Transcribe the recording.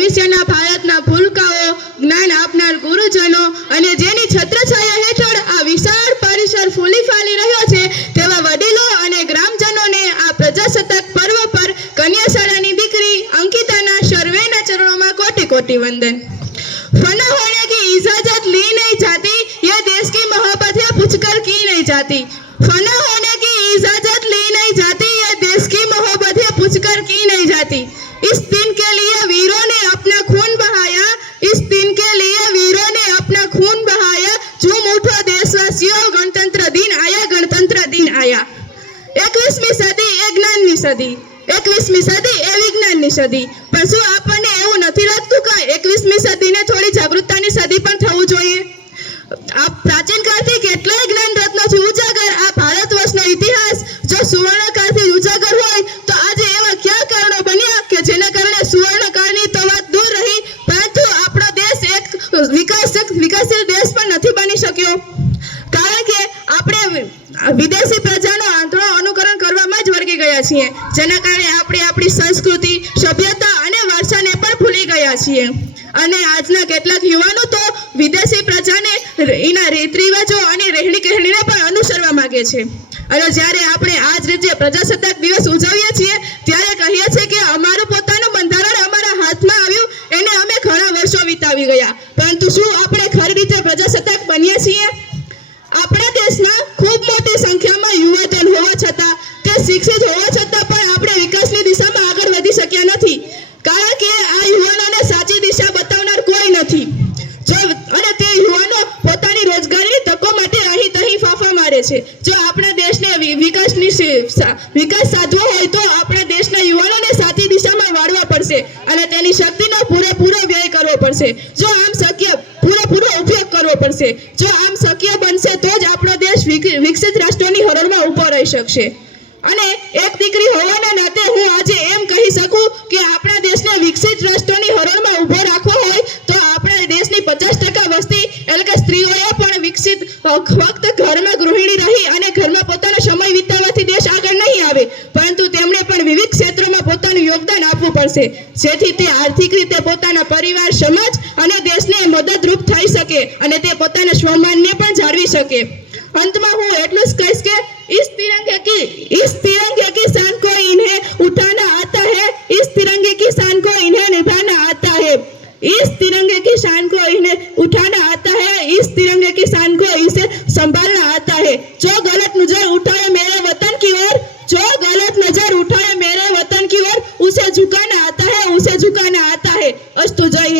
ભવિષ્યના ભારતના ભૂલકાઓ, જ્ઞાન આપનાર ગુરુજનો અને જેની છત્રછાયા હેઠળ આ વિશાળ પરિસર ફૂલી ફાલી રહ્યો છે તેવા વડીલો અને ગ્રામજનોને આ પ્રજાસત્તાક પર્વ પર કન્યા શાળાની દીકરી અંકિતાના સર્વેના ચરણોમાં કોટી કોટી વંદન। फना होने की इजाजत ली नहीं जाती, ये देश की मोहब्बत है पूछकर की नहीं जाती। फना होने की इजाजत ली नहीं जाती, ये देश की मोहब्बत है पूछकर की नहीं जाती। इस दिन के लिए वीरों ने अपना खून बहाया, इस दिन के लिए वीरों ने अपना खून बहाया। झूम उठो देशवासियों, गणतंत्र दिन आया, गणतंत्र दिन आया। 21મી સદી એ જ્ઞાનની સદી, 21મી સદી એ વિજ્ઞાનની સદી। પણ શું આપણને એવું નથી લાગતું કે 21મી સદીને થોડી જાગૃતતાની સદી પણ થવું જોઈએ? આ પ્રાચીન કાળથી કેટલાય જ્ઞાન રત્નોથી ઉજાગર આ ભારત વર્ષનો ઇતિહાસ જો સુવર્ણકાળથી ઉજાગર હોય તો આજે એવા કયા કારણો બન્યા કે જેના કારણે સુવર્ણકાળની તો વાત દૂર રહી, પરંતુ આપણો દેશ એક વિકાસશીલ દેશ પણ નથી બની શક્યો? કારણ કે આપણે વિદેશી પ્રજાનો આંધળો અનુકરણ કરવામાં જ વળગી ગયા છીએ, જેના કારણે આપણે આપણી સંસ્કૃતિ, સભ્યતા અને વારસાને પણ ભૂલી ગયા છીએ। અને આજના કેટલાક યુવાનો તો વિદેશી પ્રજાને એના રીત રિવાજો અને રહેણી કહેણીને પણ અનુસરવા માંગે છે। અને જ્યારે આપણે આ જ રીતે પ્રજાસત્તાક દિવસ ઉજવીએ છીએ ત્યારે કહીએ છીએ કે અમારું પોતાનું બંધારણ અમારા હાથમાં આવ્યું, એને અમે ઘણા વર્ષો વિતાવી ગયા, પરંતુ શું આપણે ખરી રીતે પ્રજાસત્તાક બનીએ છીએ? આપણા દેશના ખૂબ મોટી સંખ્યામાં યુવાધન હોવા છતાં, તે શિક્ષિત હોવા છતાં પણ આપણે વિકાસની દિશામાં આગળ વધી શક્યા નથી, કારણ કે આ યુવાનોને સાચી દિશા બતાવનાર કોઈ નથી। અને તે યુવાનો પોતાની રોજગારીની તકો માટે અહીં તહીં ફાંફા મારે છે। જો આપણા દેશને વિકાસ સાધવો હોય તો આપણા દેશના યુવાનોને સાચી દિશામાં વાળવા પડશે અને તેની શક્તિનો પૂરેપૂરો વ્યય કરવો પડશે। જો આમ શક્ય પૂરેપૂરો ઉપયોગ કરવો પડશે। જો આમ શક્ય બનશે તો જ આપણો દેશ વિકસિત રાષ્ટ્રોની હરોળમાં ઊભો રહી શકશે। અને એક દીકરી હોવાના નાતે હું આજે એમ કહી શકું કે આપણા દેશને વિકસિત રાષ્ટ્રોની હરોળમાં ઊભો રાખવો હોય તો આપણા દેશની 50% વસ્તી એટલે કે સ્ત્રીઓએ પણ વિકસિત ફક્ત ઘરમાં ગૃહિણી રહી અને ઘરમાં પોતાનો સમય વિતાવવાથી દેશ આગળ નહીં આવે, પરંતુ તેમણે પણ વિવિધ ક્ષેત્રોમાં પોતાનું યોગદાન આપવું પડશે, જેથી તે આર્થિક રીતે પોતાના પરિવાર, સમાજ અને દેશને મદદરૂપ થઈ શકે અને તે પોતાના સ્વમાનને પણ જાળવી શકે। अंतમાં હું એટલું જ કહીશ કે इस तिरंगे की शान को इन्हें उठाना आता है, इस तिरंगे की शान को इन्हें निभाना आता है, इस तिरंगे की शान को इन्हें उठाना आता है, इस तिरंगे की शान को इसे संभालना आता है। जो गलत नजर उठाए मेरे वतन की ओर, जो गलत नजर उठाए मेरे वतन की ओर, उसे झुकाना आता है, उसे झुकाना आता है। अस्तु, जय हिंद।